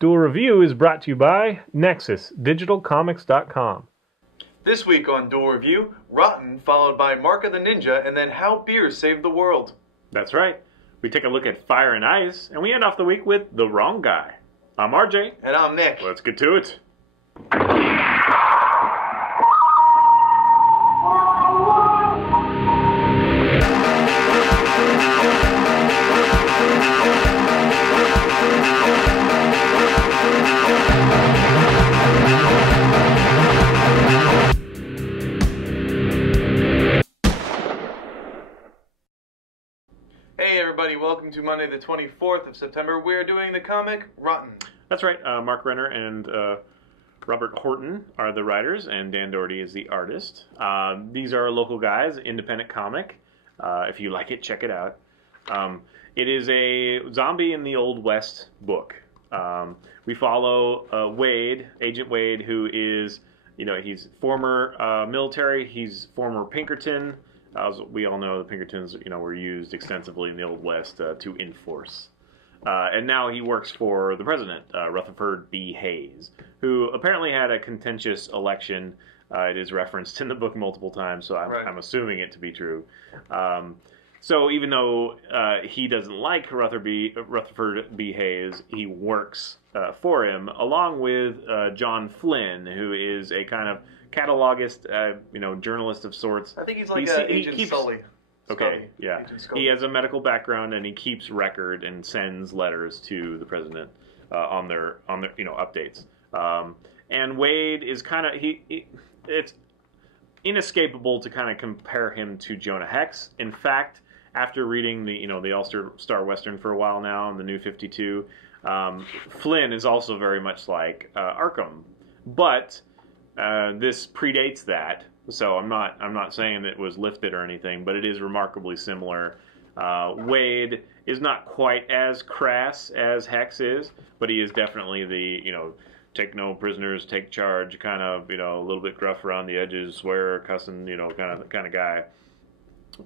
Duel Review is brought to you by NexusDigitalComics.com. This week on Duel Review, Rotten, followed by Mark of the Ninja, and then How Beer Saved the World. That's right. We take a look at Fire and Ice, and we end off the week with The Wrong Guy. I'm RJ. And I'm Nick. Let's get to it. Hey everybody, welcome to Monday the 24th of September. We're doing the comic Rotten. That's right. Mark Renner and Robert Horton are the writers, and Dan Doherty is the artist. These are local guys, independent comic. If you like it, check it out. It is a zombie in the Old West book. We follow Wade, Agent Wade, who is, he's former military. He's former Pinkerton. As we all know, the Pinkertons, were used extensively in the Old West to enforce. And now he works for the president, Rutherford B. Hayes, who apparently had a contentious election. It is referenced in the book multiple times, so I'm assuming it to be true. So even though he doesn't like Rutherford B. Hayes, he works for him, along with John Flynn, who is a kind of catalogist, journalist of sorts. I think he's like Agent Sully. Okay, yeah. He has a medical background, and he keeps record and sends letters to the president on their updates. And Wade is kind of it's inescapable to kind of compare him to Jonah Hex. In fact, after reading the All-Star Western for a while now, and the New 52, Flynn is also very much like Arkham, but this predates that. So I'm not saying that it was lifted or anything, but it is remarkably similar. Wade is not quite as crass as Hex is, but he is definitely the take no prisoners, take charge, kind of a little bit gruff around the edges, swear, cussing, kind of guy.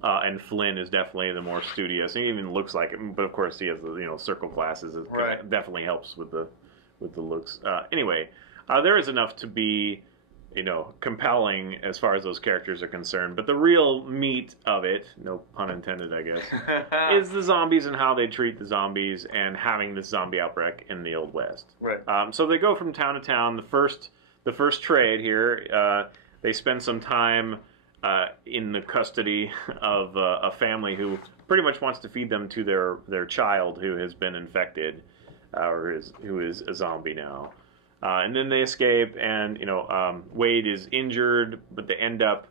And Flynn is definitely the more studious. He even looks like it, but of course he has the circle glasses. It definitely helps with the looks. Anyway, there is enough to be compelling as far as those characters are concerned. But the real meat of it, no pun intended, I guess, is the zombies and how they treat the zombies and having this zombie outbreak in the Old West. Right. So they go from town to town. The first trade here, they spend some time in the custody of a family who pretty much wants to feed them to their child who has been infected, who is a zombie now. And then they escape, and Wade is injured, but they end up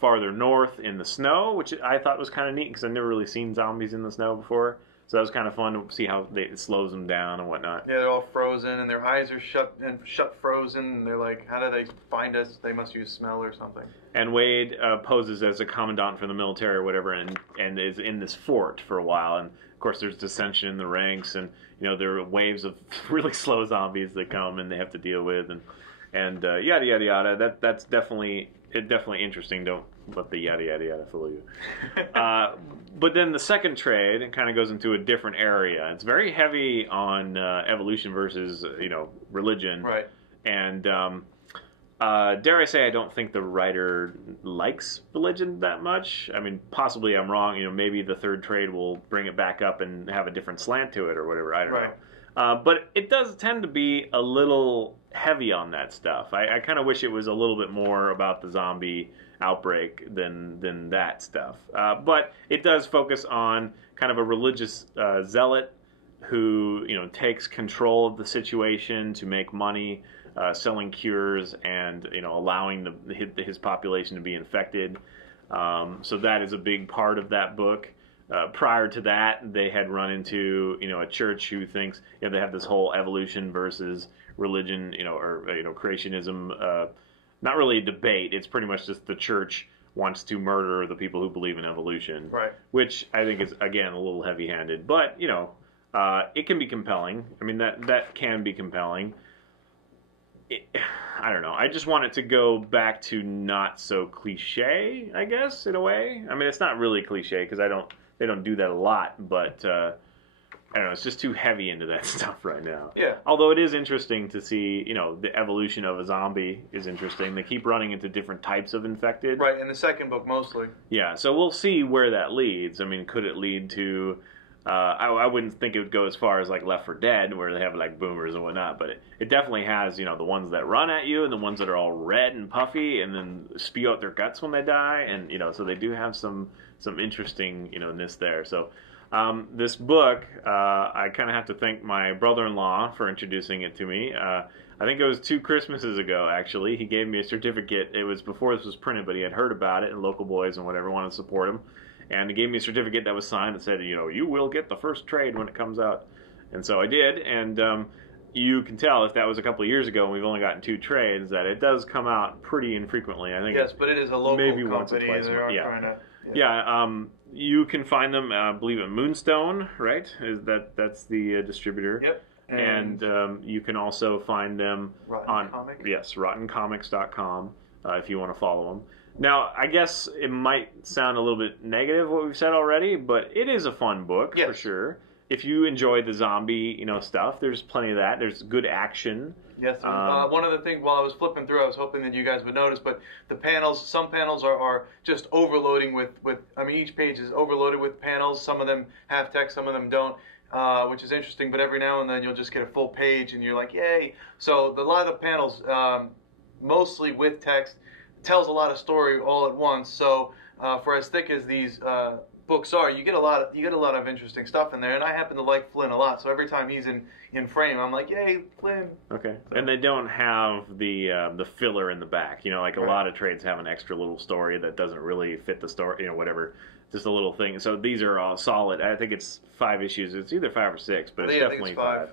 farther north in the snow, which I thought was kind of neat because I've never really seen zombies in the snow before. So that was kind of fun to see how it slows them down and whatnot. Yeah, they're all frozen, and their eyes are shut frozen, and they're like, how do they find us? They must use smell or something. And Wade poses as a commandant for the military or whatever, and is in this fort for a while. And of course, there's dissension in the ranks, and there are waves of really slow zombies that come, and they have to deal with, and yada yada yada. That's definitely interesting. Don't let the yada yada yada fool you. But then the second trade kind of goes into a different area. It's very heavy on evolution versus religion. Right. And dare I say, I don't think the writer likes religion that much. I mean, possibly I'm wrong. Maybe the third trade will bring it back up and have a different slant to it or whatever. I don't know. But it does tend to be a little heavy on that stuff. I kind of wish it was a little bit more about the zombie outbreak than that stuff. But it does focus on kind of a religious zealot who takes control of the situation to make money, selling cures and allowing his population to be infected. So that is a big part of that book. Prior to that, they had run into a church who thinks they have this whole evolution versus religion, or creationism. Not really a debate. It's pretty much just the church wants to murder the people who believe in evolution, right? Which I think is again a little heavy-handed, but it can be compelling. I mean that can be compelling. I don't know. I just want it to go back to not so cliche, I guess, in a way. I mean, it's not really cliche because they don't do that a lot, but I don't know, it's just too heavy into that stuff right now. Yeah. Although it is interesting to see, you know, the evolution of a zombie is interesting. They keep running into different types of infected. Right, in the second book mostly. Yeah, so we'll see where that leads. I mean, could it lead to... I wouldn't think it would go as far as like Left 4 Dead, where they have like boomers and whatnot, but it definitely has, you know, the ones that run at you and the ones that are all red and puffy and then spew out their guts when they die, and you know, so they do have some interesting, you know, ness there. So this book, I kind of have to thank my brother-in-law for introducing it to me. I think it was 2 Christmases ago, actually. He gave me a certificate. It was before this was printed, but he had heard about it, and local boys and whatever wanted to support him. And he gave me a certificate that was signed that said, you know, you will get the first trade when it comes out. And so I did, and you can tell if that was a couple of years ago and we've only gotten 2 trades that it does come out pretty infrequently. I think yes, but it is a local maybe company. once or twice They a are month. Yeah. trying to. Yeah, you can find them, I believe, at Moonstone, right? That's the distributor. Yep. And you can also find them on RottenComics.com if you want to follow them. Now, I guess it might sound a little bit negative what we've said already, but it is a fun book for sure. If you enjoy the zombie, you know, stuff, there's plenty of that. There's good action. Yes. One of the things while I was flipping through, I was hoping that you guys would notice, but the panels, some panels are just overloading with. I mean, each page is overloaded with panels. Some of them have text, some of them don't. Which is interesting, but every now and then you'll just get a full page and you're like, yay. So a lot of the panels, mostly with text, tells a lot of story all at once. So for as thick as these books are, you get a lot of interesting stuff in there. And I happen to like Flynn a lot, so every time he's in frame, I'm like, yay, Flynn. Okay. So. And they don't have the filler in the back. You know, like a lot of trades have an extra little story that doesn't really fit the story. You know, whatever. Just a little thing. So these are all solid. I think it's 5 issues. It's either 5 or 6, but it's definitely 5.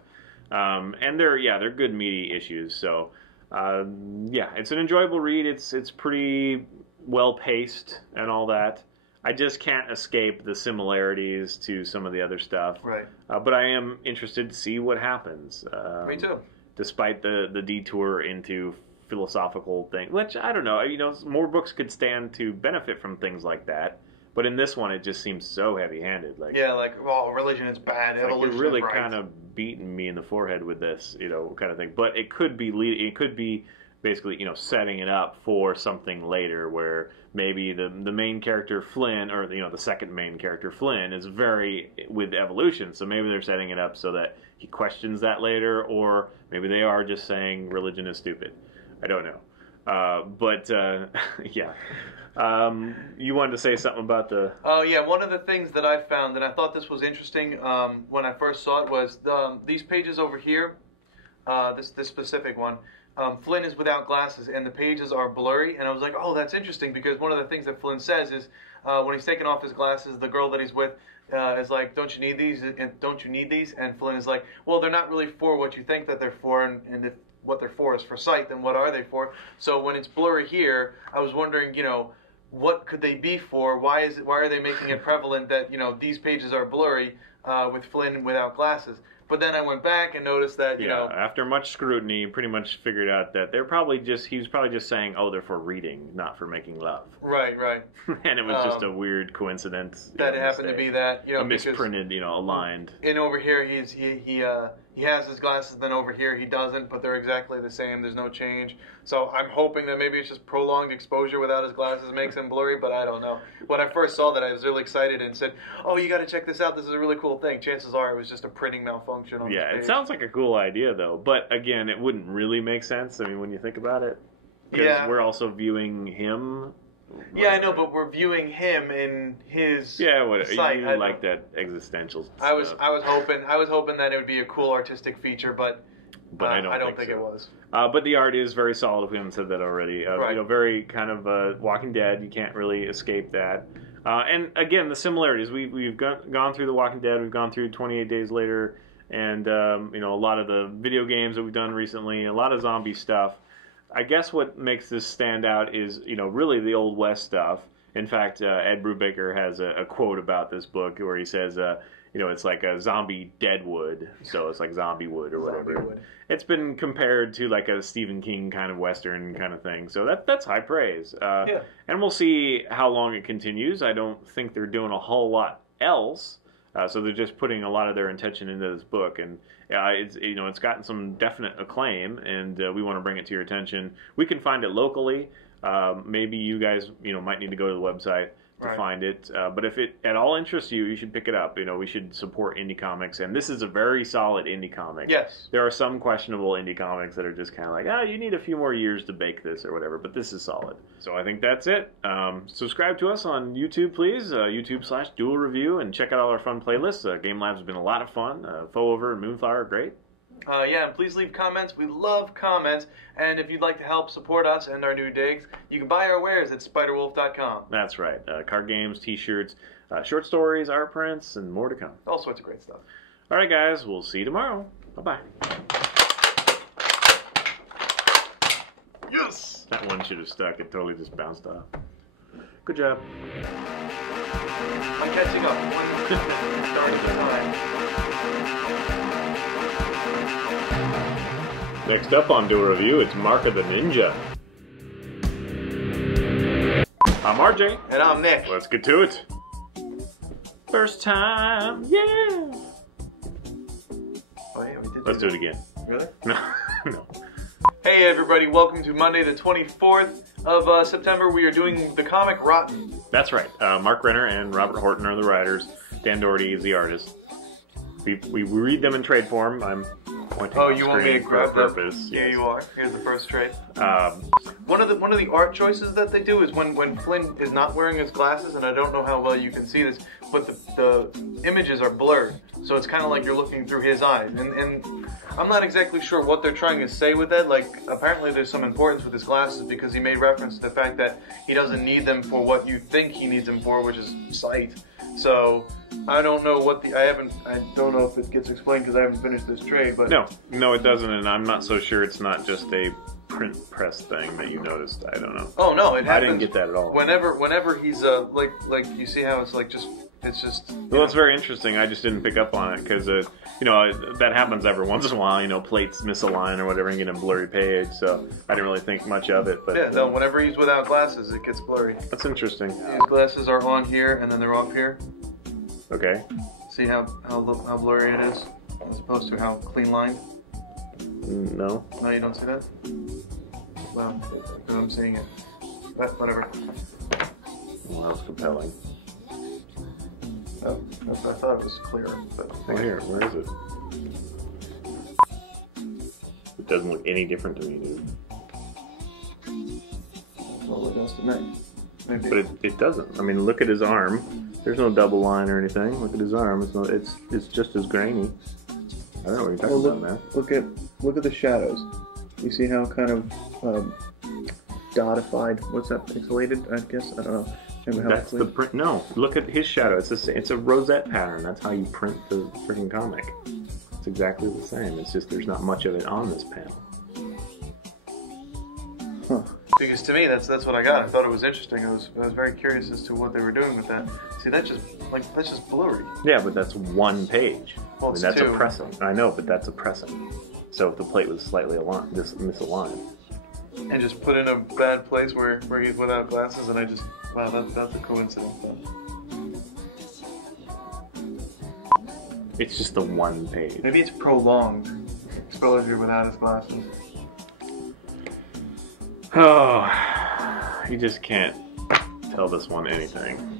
And they're good meaty issues. So yeah, it's an enjoyable read. It's pretty well paced and all that. I just can't escape the similarities to some of the other stuff. Right. But I am interested to see what happens. Me too. Despite the detour into philosophical thing, which I don't know. You know, more books could stand to benefit from things like that. But in this one, it just seems so heavy-handed. Like, yeah, like, oh, religion is bad. Like evolution you're really is right. kind of beating me in the forehead with this, you know, kind of thing. But it could be basically, you know, setting it up for something later where maybe the main character Flynn, or you know, the second main character Flynn, is very with evolution. So maybe they're setting it up so that he questions that later, or maybe they are just saying religion is stupid. I don't know. But yeah. You wanted to say something about the... Oh, yeah. One of the things that I found, and I thought this was interesting when I first saw it, was these pages over here, this specific one, Flynn is without glasses, and the pages are blurry, and I was like, oh, that's interesting, because one of the things that Flynn says is, when he's taking off his glasses, the girl that he's with is like, don't you need these? Don't you need these? And Flynn is like, well, they're not really for what you think that they're for, and if what they're for is for sight, then what are they for? So when it's blurry here, I was wondering, you know, what could they be for? Why are they making it prevalent that, you know, these pages are blurry with Flynn without glasses? But then I went back and noticed that, you know... after much scrutiny, you pretty much figured out that he was probably just saying, oh, they're for reading, not for making love. Right, right. And it was just a weird coincidence. That it happened to be that, you know, a misprinted, you know, aligned. And over here, he has his glasses, then over here he doesn't, but they're exactly the same. There's no change. So I'm hoping that maybe it's just prolonged exposure without his glasses makes him blurry, but I don't know. When I first saw that, I was really excited and said, oh, you got to check this out. This is a really cool thing. Chances are it was just a printing malfunction on this page. It sounds like a cool idea, though. But, again, it wouldn't really make sense, I mean, when you think about it. Because we're also viewing him. Yeah, I know, but we're viewing him in his sight. You like that existential stuff. I was hoping that it would be a cool artistic feature, but I don't think it was. But the art is very solid. We haven't said that already. Right. You know, very kind of Walking Dead. You can't really escape that. And again, the similarities. We've gone through The Walking Dead. We've gone through 28 Days Later, and you know, a lot of the video games that we've done recently. A lot of zombie stuff. I guess what makes this stand out is, you know, really the Old West stuff. In fact, Ed Brubaker has a quote about this book where he says, you know, it's like a zombie deadwood, so it's like zombie wood or whatever. Zombie wood. It's been compared to like a Stephen King kind of Western kind of thing, so that's high praise. And we'll see how long it continues. I don't think they're doing a whole lot else. So they're just putting a lot of their intention into this book, and it's gotten some definite acclaim, and we want to bring it to your attention. We can find it locally. Maybe you guys might need to go to the website to find it. But if it at all interests you, you should pick it up. We should support indie comics, and this is a very solid indie comic. Yes. There are some questionable indie comics that are just kind of like, you need a few more years to bake this or whatever, but this is solid. So I think that's it. Subscribe to us on YouTube, please. YouTube/Duel Review, and check out all our fun playlists. Game Lab's been a lot of fun. Foeover and Moonflower are great. Yeah, and please leave comments. We love comments. And if you'd like to help support us and our new digs, you can buy our wares at spiderwolf.com. That's right. Card games, t-shirts, short stories, art prints, and more to come. All sorts of great stuff. All right, guys. We'll see you tomorrow. Bye-bye. Yes! That one should have stuck. It totally just bounced off. Good job. I'm catching up. One starting time. Next up on Duel Review, it's Mark of the Ninja. I'm RJ. And I'm Nick. Let's get to it. First time, yeah. Oh yeah, we did. Let's do it again. Really? No, no. Hey everybody, welcome to Monday the 24th of September. We are doing the comic Rotten. That's right. Mark Renner and Robert Horton are the writers. Dan Doherty is the artist. We read them in trade form. I'm pointing Oh, you want me to grab for a purpose. Yeah, Yes. you are. Here's the first trade. One of the art choices that they do is when Flynn is not wearing his glasses, and I don't know how well you can see this, but the images are blurred, so it's kind of like you're looking through his eyes. And I'm not exactly sure what they're trying to say with that. Like, apparently there's some importance with his glasses because he made reference to the fact that he doesn't need them for what you think he needs them for, which is sight. So I don't know what I don't know if it gets explained because I haven't finished this trade, but No, it doesn't, and I'm not so sure it's not just a print press thing that you noticed. I don't know. Oh no, it happens. I didn't get that at all. Whenever he's like you see how it's like just. Well, it's very interesting. I just didn't pick up on it because, that happens every once in a while. Plates misalign or whatever and get a blurry page. So I didn't really think much of it. But yeah, no. Whenever he's without glasses, it gets blurry. That's interesting. His glasses are on here and then they're off here. Okay. See how blurry it is, as opposed to how clean lined. No. No, you don't see that. Well, I'm seeing it. But whatever. Well, that was compelling. Oh, I thought it was clearer. But Oh, here, where is it? It doesn't look any different to me, dude. Well, it does to me. Maybe. But it doesn't. I mean, look at his arm. There's no double line or anything. Look at his arm. It's just as grainy. I don't know what you're talking about, man. Look at the shadows. You see how kind of dotified? What's that? Pixelated? I guess I don't know. That's the print. No, look at his shadow. It's a rosette pattern. That's how you print the freaking comic. It's exactly the same. It's just there's not much of it on this panel. Huh. Because to me, that's what I got. I thought it was interesting. I was very curious as to what they were doing with that. See, that's just blurry. Yeah, but that's one page. Well, I mean, that's two. a pressing. I know, but that's a pressing. So if the plate was slightly misaligned. And just put in a bad place where he's without glasses, and I just wow, that's a coincidence. It's just the one page. Maybe it's prolonged exposure without his glasses. Oh, you just can't tell this one anything.